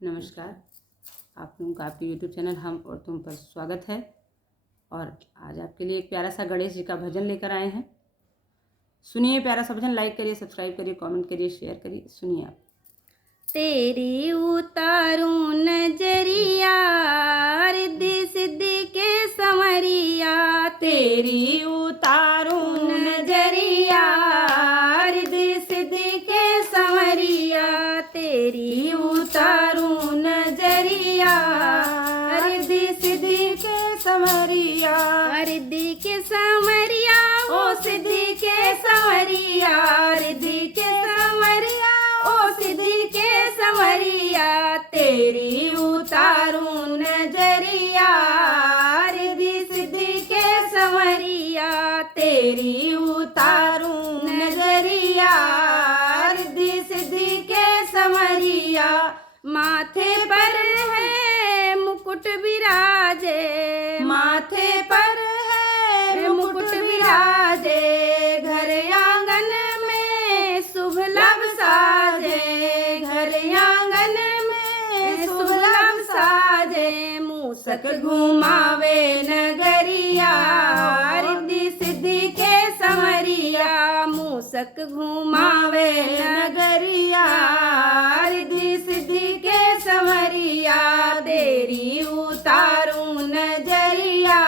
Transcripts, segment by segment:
नमस्कार। आप लोगों का आपके YouTube चैनल हम और तुम पर स्वागत है। और आज आपके लिए एक प्यारा सा गणेश जी का भजन लेकर आए हैं। सुनिए प्यारा सा भजन, लाइक करिए, सब्सक्राइब करिए, कमेंट करिए, शेयर करिए। सुनिए आप। तेरी उतारूं नजरिया रिद्धि सिद्धि के संवरिया, तेरी उतारूं नजरिया रिद्धि सिद्धि के संवरिया, तेरी उतारूं नजरिया रिद्धि सिद्धि के संवरिया, रिद्धि के संवरिया ओ सिद्धि के संवरिया, रिद्धि के संवरिया ओ सिद्धि के संवरिया, तेरी उतारूं नजरिया रिद्धि सिद्धि के संवरिया, तेरी उतारूं नजरिया रिद्धि सिद्धि के संवरिया। माथे पर है मुकुट विराजे, माथे पर है मुकुट विराजे, घर आंगन में शुभ लाभ साजे, घर आंगन में शुभ लाभ साजे, मूसक घुमावे नगरिया रिद्धि सिद्धि के संवरिया, मूसक घुमावे नगरिया रिद्धि सिद्धि के संवरिया, तेरी उतारूं नजरिया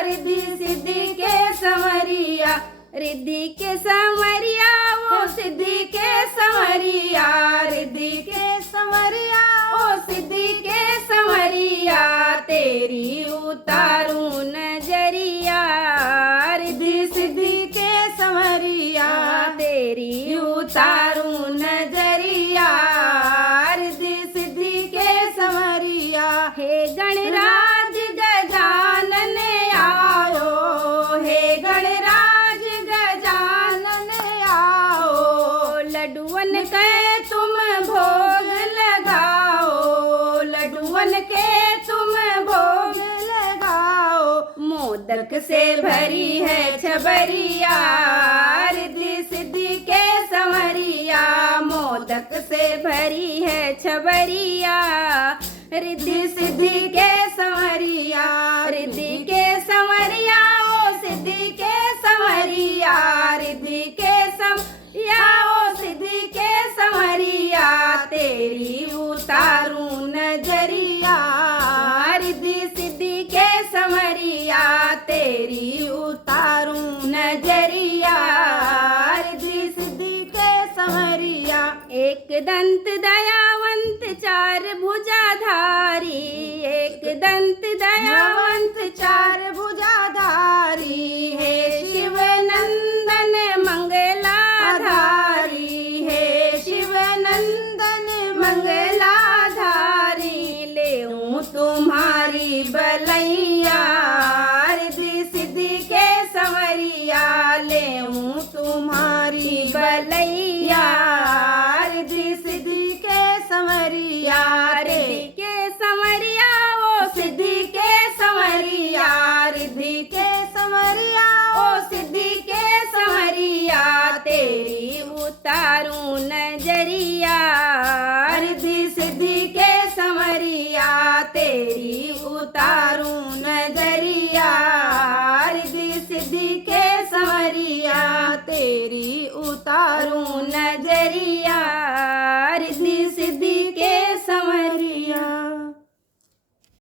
रिद्धि सिद्धि के संवरिया, रिद्धि के संवरिया वो सिद्धि के संवरिया, रिद्धि के संवरिया ओ सिद्धि के संवरिया, तेरी उतारूं नजरिया रिद्धि सिद्धि के संवरिया, तेरी उतारूं नजरिया रिद्धि सिद्धि के संवरिया। हे गणराज गजानन आओ, हे गणराज गजानन आओ, लड्डुअन के तुम भोग लगाओ, लड्डुअन के तुम भोग लगाओ, मोदक से भरी है छबरिया रिद्धि सिद्धि के संवरिया, मोदक से भरी है छबरिया रिद्धि सिद्धि के संवरिया, रिद्धि के संवरिया ओ सिद्धि के संवरिया, रिद्धि के संवरिया ओ सिद्धि के संवरिया, तेरी उतारूं नजरिया रिद्धि सिद्धि के संवरिया, तेरी उतारूं नजरिया रिद्धि सिद्धि के संवरिया। एक दंत दयावंत चार भुजाधारी, एक दंत दयावंत चार भुजाधारी, हे शिव नंदन मंगलाधारी, हे शिव नंदन मंगलाधारी, लेऊं तुम्हारी बलैया रिद्धि सिद्धि के संवरिया, लेऊं तुम्हारी बलैया रिद्धि सिद्धि के संवरिया, रिद्धि के संवरिया ओ सिद्धि के संवरिया, रिद्धि के संवरिया ओ सिद्धि के संवरिया, तेरी उतारूं नजरिया रिद्धि सिद्धि के संवरिया, तेरी उतारूं नजरिया रिद्धि सिद्धि के संवरिया, तेरी उतारूं नजरिया रिद्धि सिद्धि